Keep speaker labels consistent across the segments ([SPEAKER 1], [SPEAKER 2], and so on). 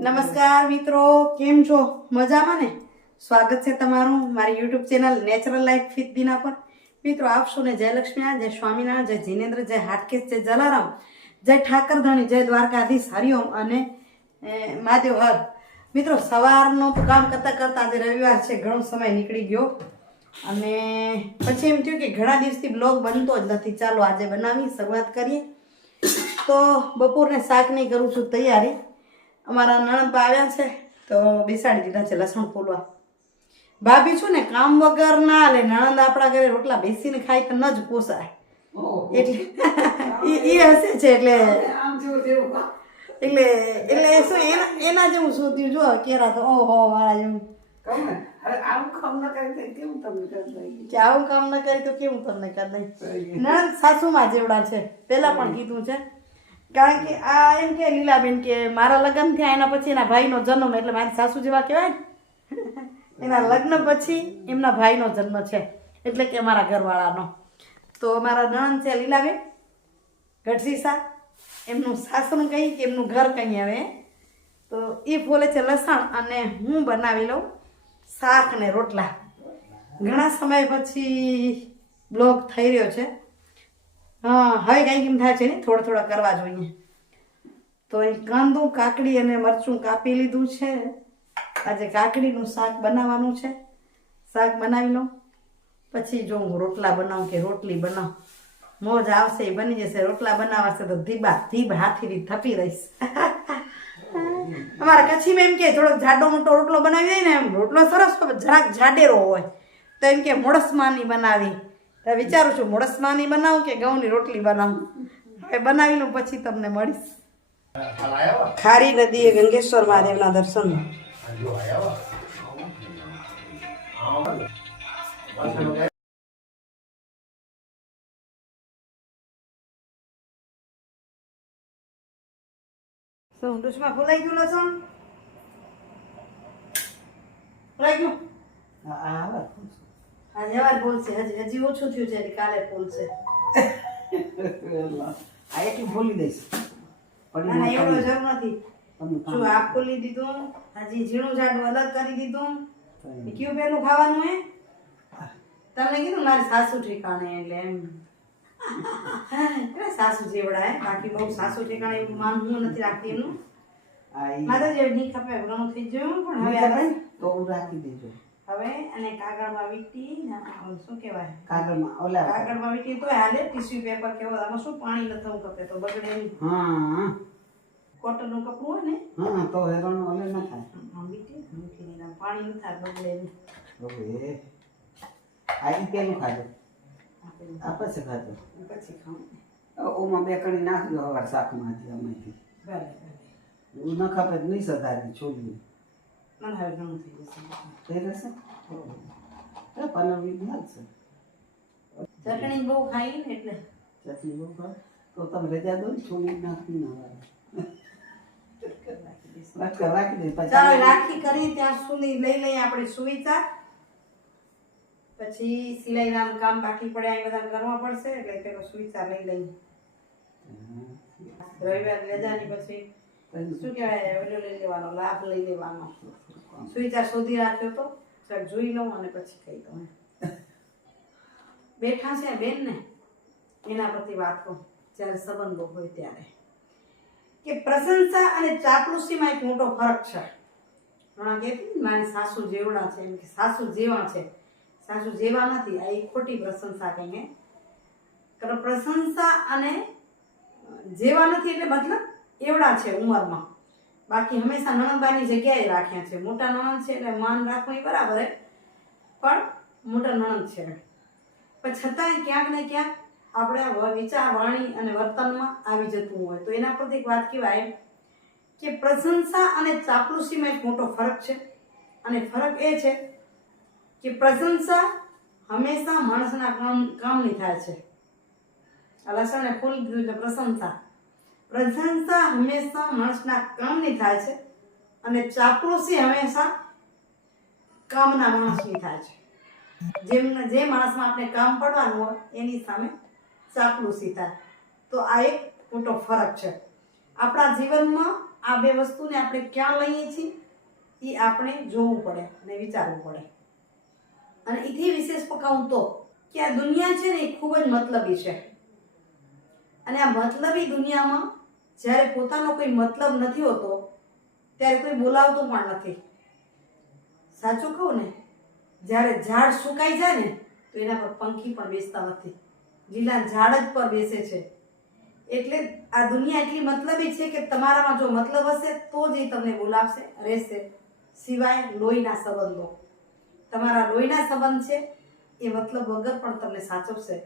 [SPEAKER 1] નમસ્કાર મિત્રો, કેમ છો? મજામાં ને? સ્વાગત છે તમારું મારી YouTube channel Natural Life Fit Dina પર. મિત્રો, આપ સૌને જય લક્ષ્મીના જય સ્વામિનારાયણ, જય જીનેન્દ્ર, જય હાટકેશ, જય જલારામ, જય ઠાકરધણી, જય દ્વારકાધીશ, હરિઓમ અને માધેવ હર. મિત્રો, સવારનું તો કામ કરતાં કરતાં આજે રવિવાર છે, ઘણો સમય નીકળી ગયો. અને પછી એમ થયું કે ઘણા દિવસથી બ્લોગ બનતો જ નથી. ચાલો આજે બનાવી શરૂઆત કરીએ. તો બપોરને શાકની કરું છું તૈયારી. અમારા નણંદ આવ્યા છે તો બેસાડી દીધા છે લસણ ફોલવા. ભાભી છું ને કામ વગર ના લે નણંદ આપણા ઘરે રોટલા બેસીને ખાય તો ન જ પોસાય. એટલે એ હશે છે એટલે એટલે એટલે શું એના એના જેવું શોધ્યું જો કેરા તો ઓહો મારા જેવું. કે આવું કામ ન કરી તો કેવું તમને કરી દઈ નણંદ સાસુમાં જેવડા છે પેલા પણ કીધું છે. કારણ કે આ એમ કે લીલાબેન કે મારા લગ્ન થયા એના પછી એના ભાઈનો જન્મ, એટલે મારી સાસુ જેવા કહેવાય એના લગ્ન પછી એમના ભાઈનો જન્મ છે, એટલે કે અમારા ઘરવાળાનો. તો અમારા નણંદ છે લીલાબેન ગઢસીસા એમનું સાસરું કહી કે એમનું ઘર કંઈ આવે. તો એ ફોલે છે લસણ અને હું બનાવી લઉં શાક ને રોટલા. ઘણા સમય પછી બ્લોગ થઈ રહ્યો છે. હા, હવે કાંઈ કેમ થાય છે ને થોડા થોડા કરવા જોઈએ. તો એ કાંદું, કાકડી અને મરચું કાપી લીધું છે. આજે કાકડીનું શાક બનાવવાનું છે. શાક બનાવી લઉં પછી જો હું રોટલા બનાવું કે રોટલી બનાવું. મોજ આવશે, એ બની જશે. રોટલા બનાવાશે તો ધીબા, ધીબ હાથીથી થપી રહીશ. અમારા કચ્છીમાં એમ કે થોડોક જાડો મોટો રોટલો બનાવી દઈએ ને એમ. રોટલો સરસ જરાક જાડેરો હોય. તો એમ કે મોડસમાની બનાવી. તો વિચારું છું મોડસમાની બનાવું કે ઘઉંની રોટલી બનાવું? હવે બનાવી લઉં, પછી તમને મળીશ. ખારી નદીએ ગંગેશ્વર મહાદેવના દર્શન શું ડુસમાં ફૂલાઈ ગયું? લસણ ફૂલાઈ ગયું આજે વાર બોલશે હજી હજી ઓછું થયું છે એટલે કાલે બોલશે
[SPEAKER 2] આ એટલું બોલી દઈશ.
[SPEAKER 1] ના ના એવડો જરૂર નથી. જો આ ખોલી દીધું હજી ઝીણું જાડું અલગ કરી દીધું. કયું પેલું ખાવાનું હે? તમને કીધું મારી સાસુ ઠેકાણે એટલે એમ. સાસુ જેવડા હે બાકી બહુ સાસુ ઠેકાણે એવું માન હું નથી રાખતી એમનું માતાજી હવે નહીં ખપે ઘણું થઈ ગયું પણ હવે
[SPEAKER 2] તો રાખી દેજો.
[SPEAKER 1] હવે અને કાગળમાં વીટી શું કહેવાય?
[SPEAKER 2] કાગળમાં ઓલા
[SPEAKER 1] કાગળમાં વીટી તો હાલે ટીસ્યુ પેપર કેવો આમાં શું પાણી ન થવું કપે તો બગડે નહીં.
[SPEAKER 2] હા.
[SPEAKER 1] કોટનનું કપડું હોય ને?
[SPEAKER 2] હા તો હેરાન ઓલે ન થાય.
[SPEAKER 1] વીટી દીધા પાણી ન થાય બગડે નહીં.
[SPEAKER 2] ઓહે. આ ઈ પેલું ખાજો આ પછી ખાજો
[SPEAKER 1] પછી ખાઉં
[SPEAKER 2] ઓમાં બે કણી નાખજો હવાર શાકમાંથી અમે
[SPEAKER 1] ભલે ભલે.
[SPEAKER 2] ન ખાપે નહીં સધારી છોડ્યું
[SPEAKER 1] મને હવે ઘણું થઈ જશે
[SPEAKER 2] થઈ રહેશે તો વીસ હાલશે
[SPEAKER 1] ચટણી બહુ ખાઈ ને એટલે.
[SPEAKER 2] ચટણી બહુ ખાવ તો તમે રજા દો છોડી નાખી ના
[SPEAKER 1] રાખી
[SPEAKER 2] રાખી દે
[SPEAKER 1] ચાલો રાખી કરી ત્યાં સુધી લઈ લઈએ આપણે સુવિચાર. પછી સિલાઈના કામ બાકી પડે એ બધા કરવા પડશે એટલે પેલો સુવિચાર લઈ લઈએ. રવિવાર રજાની પછી શું કહેવાય ઓલો લઈ લેવાનો લાભ લઈ લેવાનો. સુવિચાર શોધી રાખ્યો તો જરાક જોઈ લઉં અને પછી કહી દઉં બેઠા છે બેન ને એના પ્રતિ વાત કહું જ્યારે સંબંધો હોય ત્યારે. કે પ્રશંસા અને ચાપલુસીમાં એક મોટો ફરક છે. ઘણા કહેતી મારી સાસુ જેવડા છે, એમ કે સાસુ જેવા છે. સાસુ જેવા નથી, આ એક ખોટી પ્રશંસા કહીને કારણ પ્રશંસા અને જેવા નથી એટલે મતલબ એવડા છે ઉંમરમાં. બાકી હંમેશા નણંદબાની જગ્યાએ રાખ્યા છે. મોટા નણંદ છે એટલે માન રાખવું એ બરાબર પણ મોટા નણંદ છે. પણ છતાંય ક્યાંક ને ક્યાંક આપણે વિચાર વાણી અને વર્તનમાં આવી જતું હોય. તો એના પરથી એક વાત કહેવાય કે પ્રશંસા અને ચાપલુસીમાં એક મોટો ફરક છે. અને ફરક એ છે કે પ્રશંસા હંમેશા માણસના કામ કામની થાય છે. આ લસણને ફૂલ પ્રશંસા. પ્રશંસા હંમેશા માણસના કામની થાય છે અને ચાપરૂસી હંમેશા કામના માણસની થાય છે. જેમ જે માણસમાં આપણે કામ પડવાનું હોય, એની સામે ચાપરૂસી થાય. તો આ એક મોટો ફરક છે. આપણા જીવનમાં આ બે વસ્તુને આપણે ક્યાં લઈએ છીએ? એ આપણે જોવું પડે અને વિચારવું પડે. અને એથી વિશેષ પકાવું તો કે આ દુનિયા છે ને એ ખૂબ જ મતલબી છે. અને આ મતલબી દુનિયામાં જ્યારે પોતાનો કોઈ મતલબ નથી હોતો, ત્યારે કોઈ બોલાવતું પણ નથી. સાચું કહું ને, જ્યારે ઝાડ સુકાઈ જાય ને, તો એના પર પંખી પણ બેસતા નથી. લીલા ઝાડ જ પર બેસે છે. એટલે આ દુનિયા એટલી મતલબી છે કે તમારામાં જો મતલબ હશે, તો જ એ તમને બોલાવશે, રહેશે. સિવાય લોહીના સંબંધો. તમારા લોહીના સંબંધ છે, એ મતલબ વગર પણ તમને સાચવશે.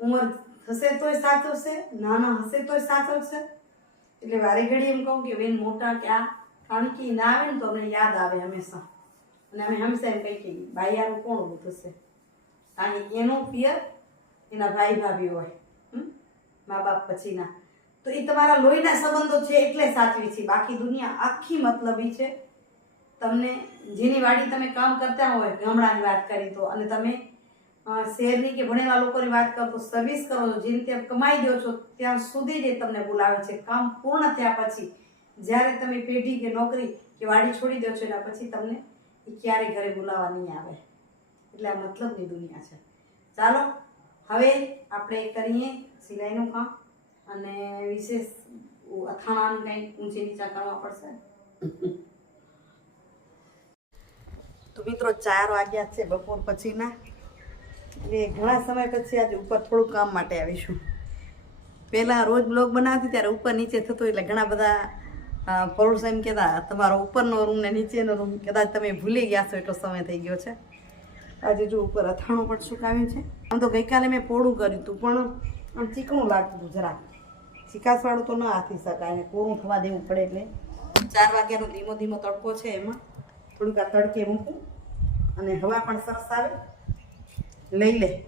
[SPEAKER 1] ઉંમર હશે તોય સાચવશે, નાના હશે તોય સાચવશે એટલે વારે ઘડી એમ કહું કે બેન મોટા કે આ કારણ ના આવે ને તો અમને યાદ આવે હંમેશા. અને અમે હંમેશા એમ કહીએ કે ભાઈયાનું કોણ ઊભું થશે કારણ કે એનું પિયર એના ભાઈ ભાભી હોય? મા બાપ પછીના. તો એ તમારા લોહીના સંબંધો છે એટલે સાચવી છે. બાકી દુનિયા આખી મતલબી છે. તમને જેની વાડી તમે કામ કરતા હોય, ગામડાની વાત કરી તો, અને તમે શહેરની કે ભણેલા લોકોની વાત કરો તો સર્વિસ કરો છો જે રીતે કમાઈ દો છો, ત્યાં સુધી જ તમને બોલાવે છે. કામ પૂર્ણ થયા પછી, જ્યારે તમે પેઢી કે નોકરી કે વાડી છોડી દો છો, એના પછી તમને એ ક્યારેય ઘરે બોલાવવા નહીં આવે. એટલે આ મતલબની દુનિયા છે. ચાલો, હવે આપણે કરીએ સિલાઈનું કામ અને વિશેષ અથાણાનું કંઈક ઊંચી નીચા કરવા પડશે. તો મિત્રો, ચાર વાગ્યા છે બપોર પછીના. એટલે ઘણા સમય પછી આજે ઉપર થોડું કામ માટે આવીશું. પહેલાં રોજ બ્લોગ બનાવતી, ત્યારે ઉપર નીચે થતો એટલે ઘણા બધા પરોસ એમ કહેતા, તમારો ઉપરનો રૂમ ને નીચેનો રૂમ કદાચ તમે ભૂલી ગયા છો એટલો સમય થઈ ગયો છે. આજે જો ઉપર અથાણું પણ સુકાવ્યું છે. આમ તો ગઈકાલે મેં પોળું કર્યું હતું, પણ આમ ચીકણું લાગતું હતું જરાક. ચીકાસવાળું તો ન હાથી શકાય ને કોરું થવા દેવું પડે એટલે. ચાર વાગ્યાનો ધીમો ધીમો તડકો છે એમાં. થોડુંક આ તડકે મૂકું, અને હવા પણ સરસ આવે. લઈ લે.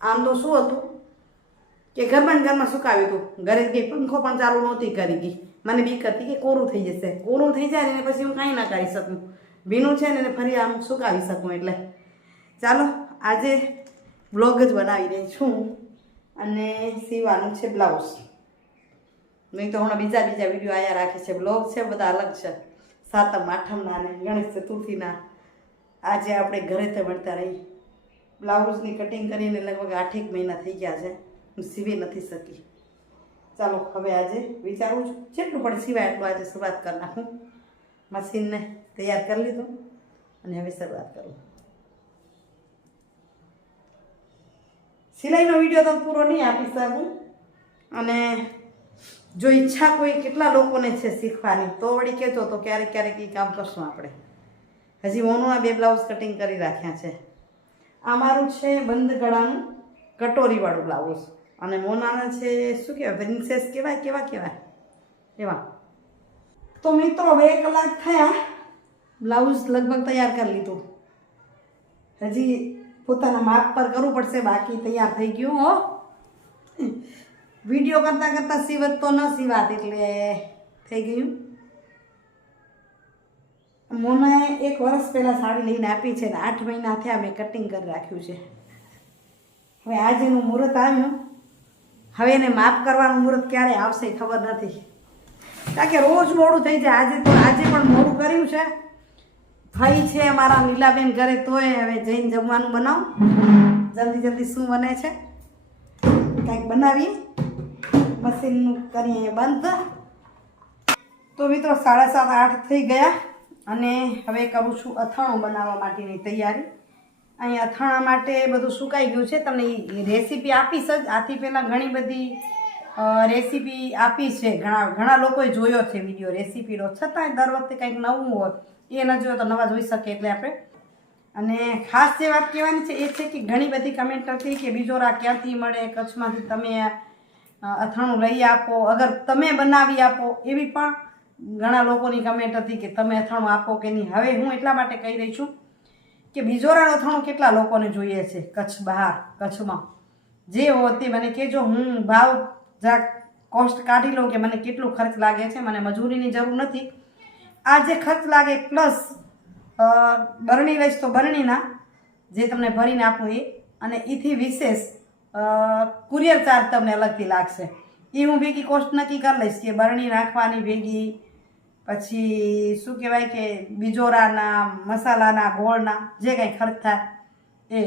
[SPEAKER 1] આમ તો શું હતું? કે ઘરમાં ને ઘરમાં સુકાવ્યું હતું? ઘરે ગઈ પંખો પણ ચાલુ નહોતી કરી ગઈ મને બીક હતી કે કોરું થઈ જશે. કોરું થઈ જાય ને પછી હું કાંઈ ના કરી શકું. ભીનું છે ને એને ફરી આમ સુકાવી શકું એટલે. ચાલો, આજે બ્લોગ જ બનાવી રહી છું અને સીવાનું છે બ્લાઉઝ. નહીં તો હમણાં બીજા બીજા વીડિયો આયા રાખે છે. બ્લોગ છે, બધા અલગ છે. સાતમ, આઠમના અને ગણેશ ચતુર્થીના. આજે આપણે ઘરે તો મળતા રહી. બ્લાઉઝની કટિંગ કરીને લગભગ આઠેક મહિના થઈ ગયા છે. હું સીવી નથી શકી. ચાલો, હવે આજે વિચારું છું, જેટલું પણ સિવાય એટલું આજે શરૂઆત કરી નાખું. મશીનને તૈયાર કરી લીધું અને હવે શરૂઆત કરું. સિલાઈનો વીડિયો તો પૂરો નહીં આપી શકું. અને જો ઈચ્છા કોઈ કેટલા લોકોને છે શીખવાની, તો વળી કહેતો તો ક્યારેક ક્યારેક એ કામ કરશું આપણે. હજી ઓનું આ બે બ્લાઉઝ કટિંગ કરી રાખ્યા છે. આ મારું છે બંધ ગળાનું કટોરીવાળું બ્લાઉઝ. અને મોનાના છે, શું કહેવાય પ્રિન્સેસ કહેવાય કેવા કહેવાય એવા. તો મિત્રો બે કલાક થયા. બ્લાઉઝ લગભગ તૈયાર કરી લીધું. હજી પોતાના માપ પર કરવું પડશે, બાકી તૈયાર થઈ ગયું, હો. વીડિયો કરતાં કરતાં સીવત તો ન સીવાત એટલે થઈ ગયું. મોનાએ એક વર્ષ પહેલાં સાડી લઈને આપી છે ને આઠ મહિના થયા મેં કટિંગ કરી રાખ્યું છે. હવે આજે એનું મુહૂર્ત આવ્યું. હવે એને માફ કરવાનું મુહૂર્ત ક્યારે આવશે ખબર નથી. કારણ કે રોજ મોડું થઈ જાય. આજે તો આજે પણ મોડું કર્યું છે. ભાઈ છે અમારા લીલાબેન ઘરે તોય. હવે જઈને જમવાનું બનાવ. જલ્દી જલ્દી શું બને છે? કંઈક બનાવીએ. મશીનનું કરીએ બંધ. તો મિત્રો સાડા સાત આઠ થઈ ગયા. અને હવે કરું છું અથાણું બનાવવા માટેની તૈયારી. અહીં અથાણા માટે બધું સુકાઈ ગયું છે. તમને રેસીપી આપીશ જ. આથી પહેલાં ઘણી બધી રેસીપી આપી છે. ઘણા ઘણા લોકોએ જોયો છે વીડિયો રેસીપીનો. છતાંય દર વખતે કંઈક નવું હોય, એ ન જોયો તો નવા જોઈ શકે એટલે આપણે. અને ખાસ જે વાત કહેવાની છે એ છે કે ઘણી બધી કમેન્ટ હતી કે બીજોરા ક્યાંથી મળે, કચ્છમાંથી તમે અથાણું લઈ આપો, અગર તમે બનાવી આપો એવી પણ ઘણા લોકોની કમેન્ટ હતી કે તમે અથાણું આપો કે નહીં. હવે હું એટલા માટે કહી રહી છું કે બીજોરા અથાણું કેટલા લોકોને જોઈએ છે? કચ્છ બહાર, કચ્છમાં. જે હોતી મને કહેજો, હું ભાવ જરાક કોસ્ટ કાઢી લઉં કે મને કેટલું ખર્ચ લાગે છે, મને મજૂરીની જરૂર નથી. આ જે ખર્ચ લાગે પ્લસ બરણી લઈશ તો બરણીના, જે તમને ભરીને આપું એ. અને એથી વિશેષ કુરિયર ચાર્જ તમને અલગથી લાગશે. એ હું ભેગી કોસ્ટ નક્કી કરી લઈશ કે બરણી નાખવાની ભેગી પછી શું કહેવાય કે બીજોરાના, મસાલાના, ગોળના, જે કંઈ ખર્ચ થાય, એ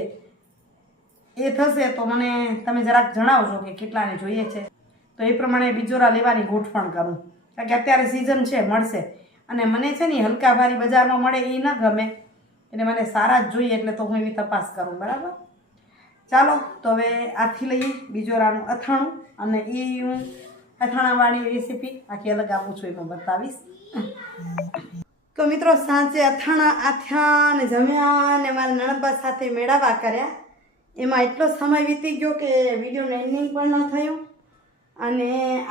[SPEAKER 1] એ થશે તો મને તમે જરાક જણાવજો કે કેટલાને જોઈએ છે. તો એ પ્રમાણે બીજોરા લેવાની ગોઠવણ કરું. કારણ કે અત્યારે સિઝન છે, મળશે. અને મને છે ને હલકા ભારી બજારમાં મળે એ ન ગમે. એટલે મને સારા જ જોઈએ એટલે તો હું એવી તપાસ કરું, બરાબર? ચાલો, તો હવે આથી લઈએ બીજોરાનું અથાણું અને એ હું અથાણાવાળી રેસીપી આખી અલગ આપું છું, એમાં બતાવીશ. તો મિત્રો, સાંજે અથાણા આથ્યા ને જમ્યા ને મારા નણંદબા સાથે મેળાવા કર્યા. એમાં એટલો સમય વીતી ગયો કે વિડીયોનું એન્ડિંગ પણ ન થયું. અને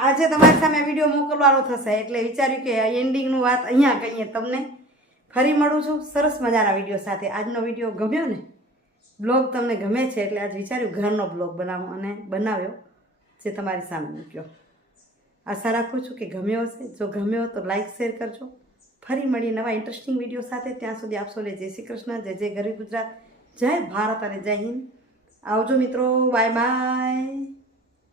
[SPEAKER 1] આજે તમારી સામે વીડિયો મોકલવાનો થશે, એટલે વિચાર્યું કે એન્ડિંગનું વાત અહીંયા કહીએ તમને. ફરી મળું છું સરસ મજાના વીડિયો સાથે. આજનો વીડિયો ગમ્યો ને? બ્લોગ તમને ગમે છે, એટલે આજ વિચાર્યું ઘરનો બ્લોગ બનાવું અને બનાવ્યો, જે તમારી સામે મૂક્યો. આશા રાખું છું કે ગમ્યો હશે. જો ગમ્યો તો લાઈક શેર કરજો. ફરી મળીએ નવા ઇન્ટરેસ્ટિંગ વીડિયો સાથે. ત્યાં સુધી આપશોને જય શ્રી કૃષ્ણ, જય જય ગરીબ ગુજરાત, જય ભારત અને જય હિન્દ. આવજો મિત્રો. Bye bye